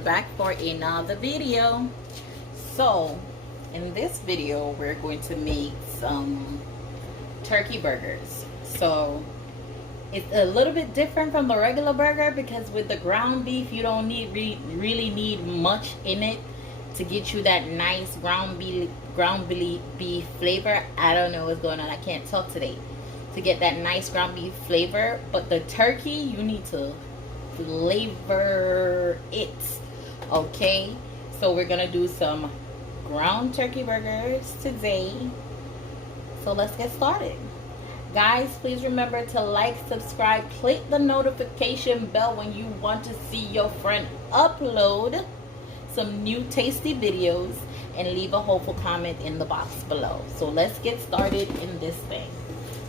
back for another video. So in this video we're going to make some turkey burgers. So it's a little bit different from the regular burger because with the ground beef you don't really need much in it to get you that nice ground beef flavor. I don't know what's going on, I can't talk today. To get that nice ground beef flavor, but the turkey you need to flavor it. Okay, so we're gonna do some ground turkey burgers today. So let's get started. Guys, please remember to like, subscribe, click the notification bell when you want to see your friend upload some new tasty videos, and leave a hopeful comment in the box below. So let's get started in this thing.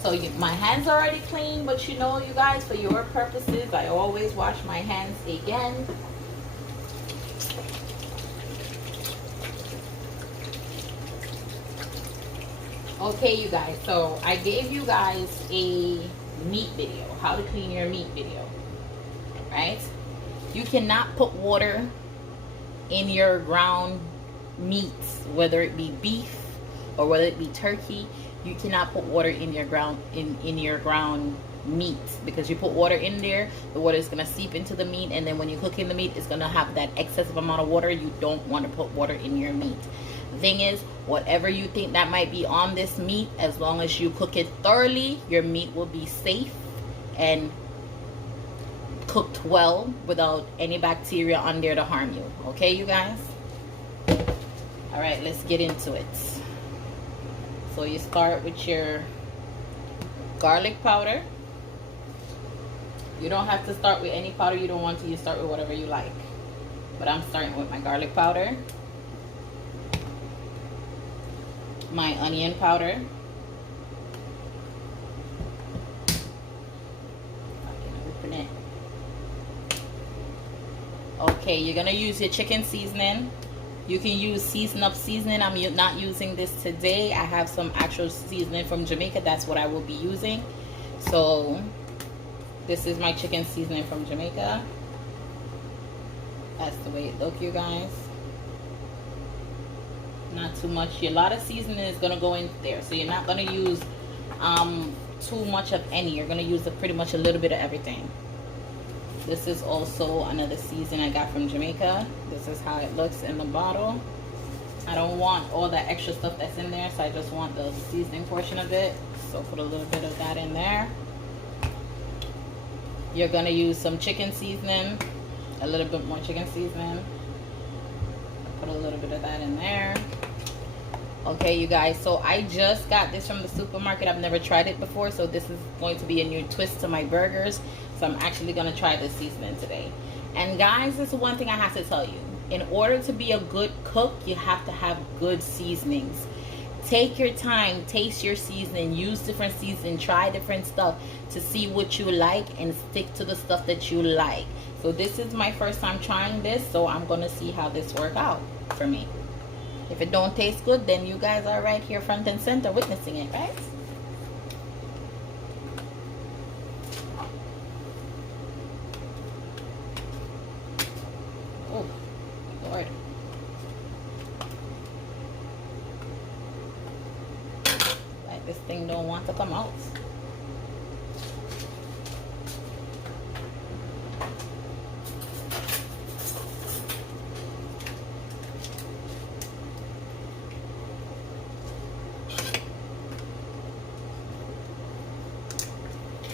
So my hands are already clean, but you know, you guys, for your purposes, I always wash my hands again. Okay, you guys, so I gave you guys a meat video, how to clean your meat video, right? You cannot put water in your ground meats, whether it be beef or whether it be turkey. You cannot put water in your ground meat, because you put water in there, the water is going to seep into the meat, and then when you cook in the meat, it's going to have that excessive amount of water. You don't want to put water in your meat. The thing is, whatever you think that might be on this meat, as long as you cook it thoroughly, your meat will be safe and cooked well without any bacteria on there to harm you. Okay, you guys? All right, let's get into it. So you start with your garlic powder. You don't have to start with any powder you don't want to. You start with whatever you like. But I'm starting with my garlic powder, my onion powder, I can open it. Okay, you're gonna use your chicken seasoning. You can use season up seasoning. I'm not using this today. I have some actual seasoning from Jamaica. That's what I will be using. So this is my chicken seasoning from Jamaica. That's the way it looks, you guys. Not too much. A lot of seasoning is going to go in there. So you're not going to use too much of any. You're going to use pretty much a little bit of everything. This is also another season I got from Jamaica. This is how it looks in the bottle. I don't want all that extra stuff that's in there, so I just want the seasoning portion of it. So put a little bit of that in there. You're gonna use some chicken seasoning, a little bit more chicken seasoning. Put a little bit of that in there. Okay, you guys, so I just got this from the supermarket. I've never tried it before, so this is going to be a new twist to my burgers. So I'm actually going to try this seasoning today. And guys, this is one thing I have to tell you. In order to be a good cook, you have to have good seasonings. Take your time, taste your seasoning, use different seasoning, try different stuff to see what you like and stick to the stuff that you like. So this is my first time trying this, so I'm going to see how this works out for me. If it don't taste good, then you guys are right here front and center witnessing it, right? Oh, Lord. Like this thing don't want to come out.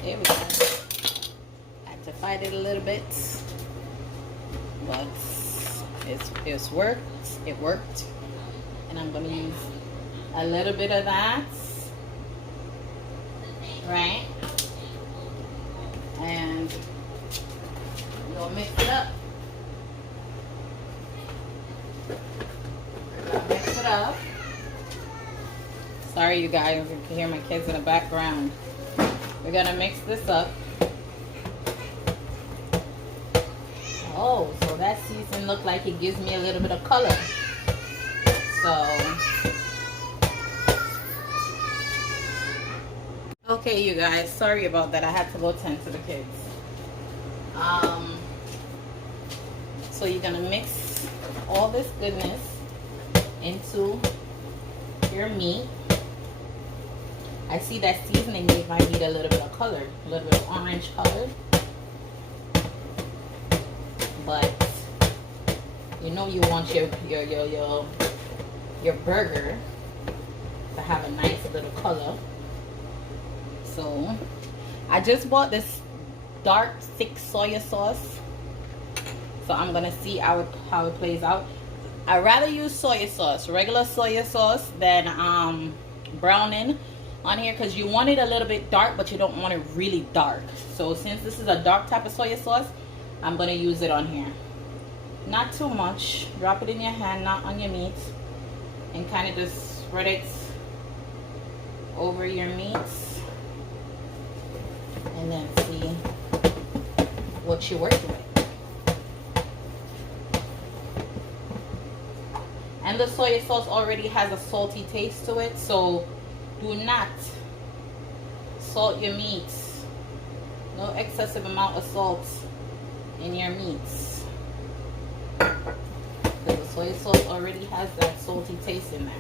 There we go. Had to fight it a little bit, but it's worked. It worked, and I'm gonna use a little bit of that, right? And we'll mix it up. We're gonna mix it up. Sorry, you guys, you can hear my kids in the background. We're gonna mix this up. Oh, so that seasoning looked like it gives me a little bit of color. So, okay, you guys, sorry about that. I had to go tend to the kids. So you're gonna mix all this goodness into your meat. I see that seasoning might need a little bit of color, a little bit of orange color. But you know you want your burger to have a nice little color. So I just bought this dark thick soy sauce. So I'm gonna see how it plays out. I rather use soy sauce, regular soy sauce, than browning on here, because you want it a little bit dark, but you don't want it really dark. So since this is a dark type of soy sauce, I'm gonna use it on here. Not too much. Drop it in your hand, not on your meat, and kind of just spread it over your meats, and then see what you're working with. And the soy sauce already has a salty taste to it, so do not salt your meats. No excessive amount of salt in your meats, because the soy sauce already has that salty taste in there.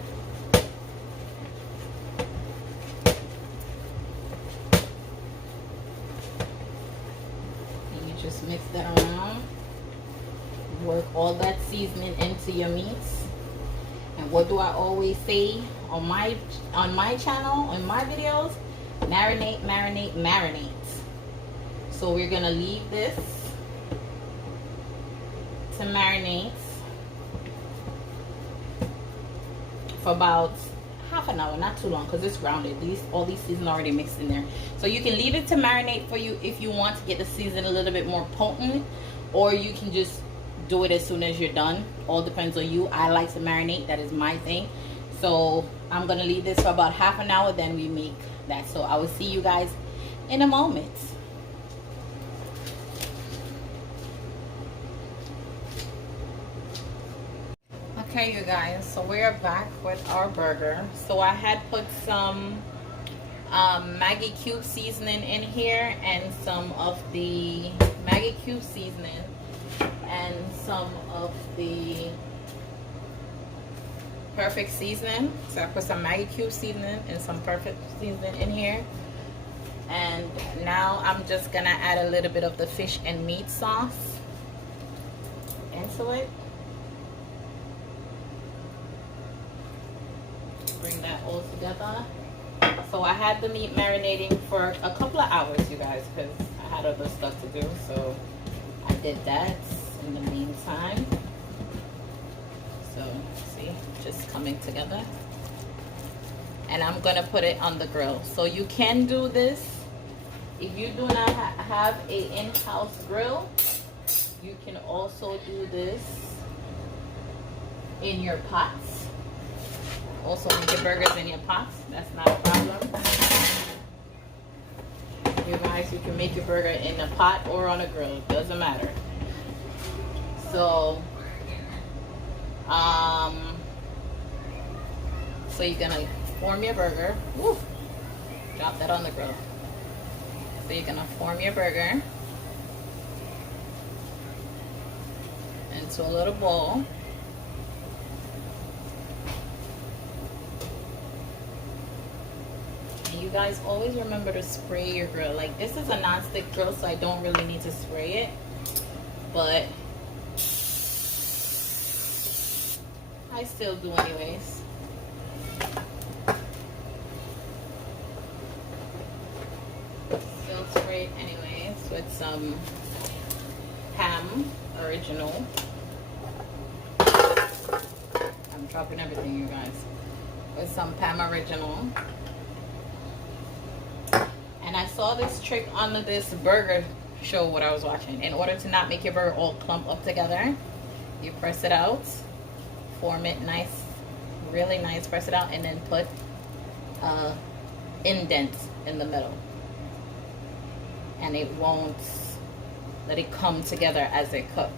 And you just mix that around. Work all that seasoning into your meats. And what do I always say on my channel, on my videos? Marinate, marinate, marinate. So we're gonna leave this to marinate for about half an hour, not too long, because it's rounded. All these seasons already mixed in there. So you can leave it to marinate for you if you want to get the season a little bit more potent, or you can just do it as soon as you're done. All depends on you. I like to marinate. That is my thing. So I'm gonna leave this for about half an hour, then we make that. So I will see you guys in a moment. Okay, you guys, so we are back with our burger. So I had put some Maggie cube seasoning in here, and some of the Maggie cube seasoning, and some of the perfect seasoning. So I put some Maggie cube seasoning and some perfect seasoning in here. And now I'm just gonna add a little bit of the fish and meat sauce into it. Bring that all together. So I had the meat marinating for a couple of hours, you guys, because I had other stuff to do. So I did that in the meantime. So see, just coming together. And I'm gonna put it on the grill. So you can do this if you do not have a in-house grill. You can also do this in your pots. Also make your burgers in your pots. That's not a problem. You guys, you can make your burger in a pot or on a grill. It doesn't matter. So, so you're gonna form your burger. Woo! Drop that on the grill. So you're gonna form your burger into a little bowl. And you guys always remember to spray your grill. Like, this is a non-stick grill, so I don't really need to spray it, but I still do anyways. Still spray it anyways with some ham original. I'm dropping everything, you guys. With some Pam original. And I saw this trick on this burger show what I was watching. In order to not make your burger all clump up together, you press it out, form it nice, really nice, press it out, and then put indents in the middle. And it won't let it come together as it cooks.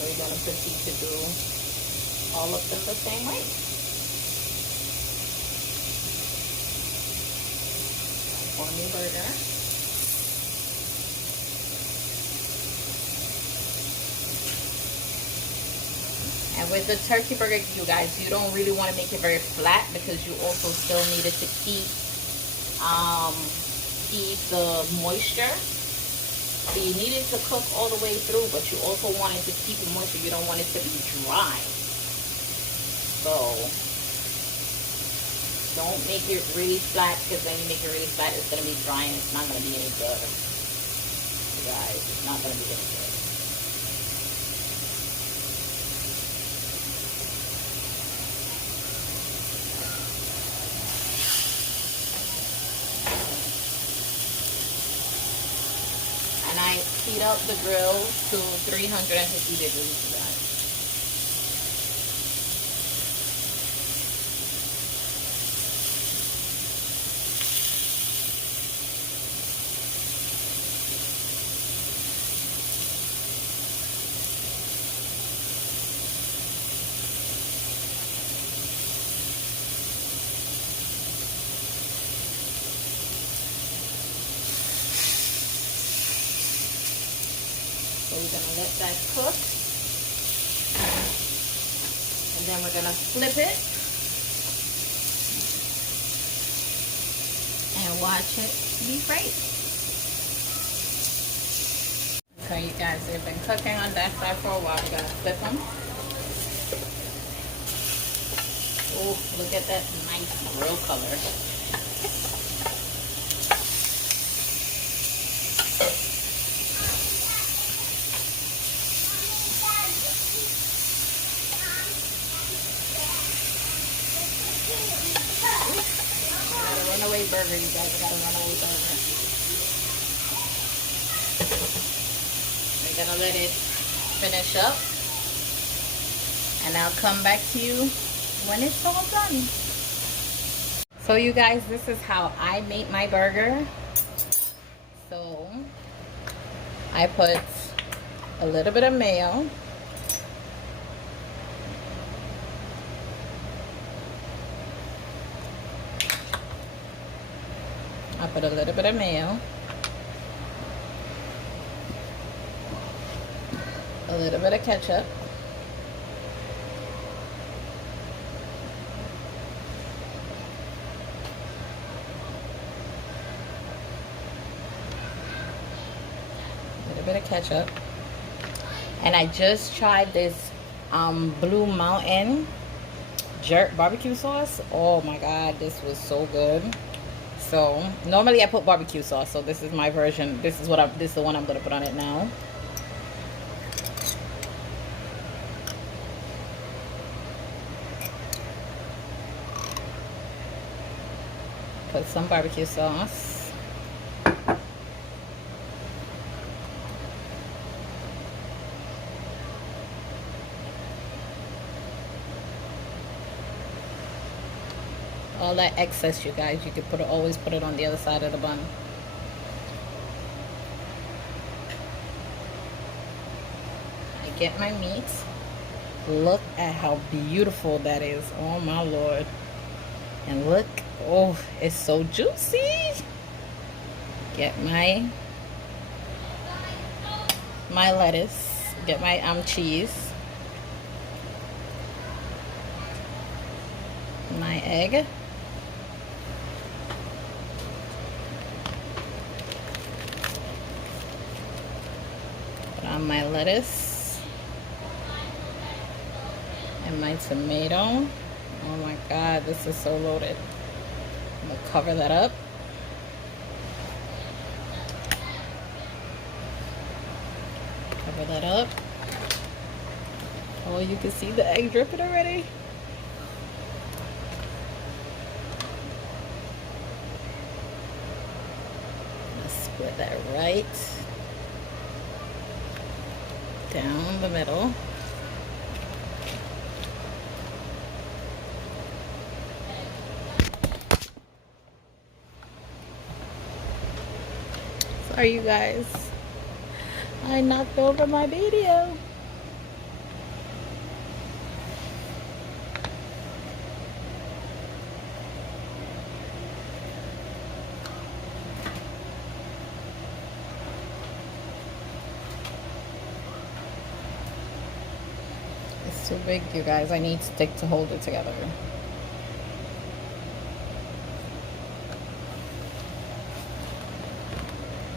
We're going to proceed to do all of them the same way. on your burger. And with the turkey burger, you guys, you don't really want to make it very flat because you also still need it to keep the moisture. So you need it to cook all the way through, but you also want it to keep the moisture. You don't want it to be dry. So don't make it really flat, because when you make it really flat, it's going to be dry and it's not going to be any good. You guys, it's not going to be any good. And I heat up the grill to 350 degrees, guys. So we're gonna let that cook, and then we're gonna flip it and watch it be fried. Okay, you guys, they've been cooking on that side for a while. We're gonna flip them. Oh, look at that nice grill color. Runaway burger, you guys. I got a runaway burger. We're gonna let it finish up, and I'll come back to you when it's all done. So you guys, this is how I make my burger. So I put a little bit of mayo. I put a little bit of mayo, a little bit of ketchup, a little bit of ketchup, and I just tried this Blue Mountain jerk barbecue sauce. Oh my god, this was so good. So normally I put barbecue sauce, so this is my version. This is the one I'm gonna put on it now. Put some barbecue sauce. All that excess, you guys, you could always put it on the other side of the bun. I get my meat. Look at how beautiful that is. Oh my lord. And look, oh, it's so juicy. Get my lettuce. Get my cheese. My egg. Put on my lettuce and my tomato. Oh my god, this is so loaded. I'm gonna cover that up. Cover that up. Oh, you can see the egg dripping already. Split that right down the middle. Sorry you guys, I knocked over my video. too big, you guys. I need stick to hold it together.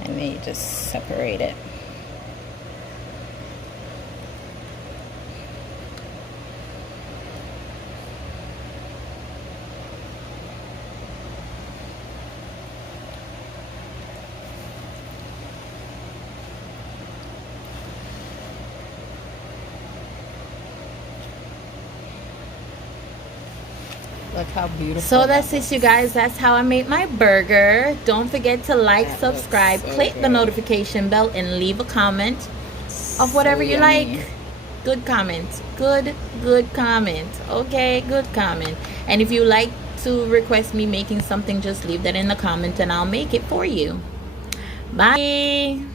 And then you just separate it. Look how beautiful. So that's it, you guys. That's how I made my burger. Don't forget to like, subscribe, click the notification bell, and leave a comment of whatever you like. Good comment. Good comment. Okay, good comment. And if you like to request me making something, just leave that in the comment and I'll make it for you. Bye.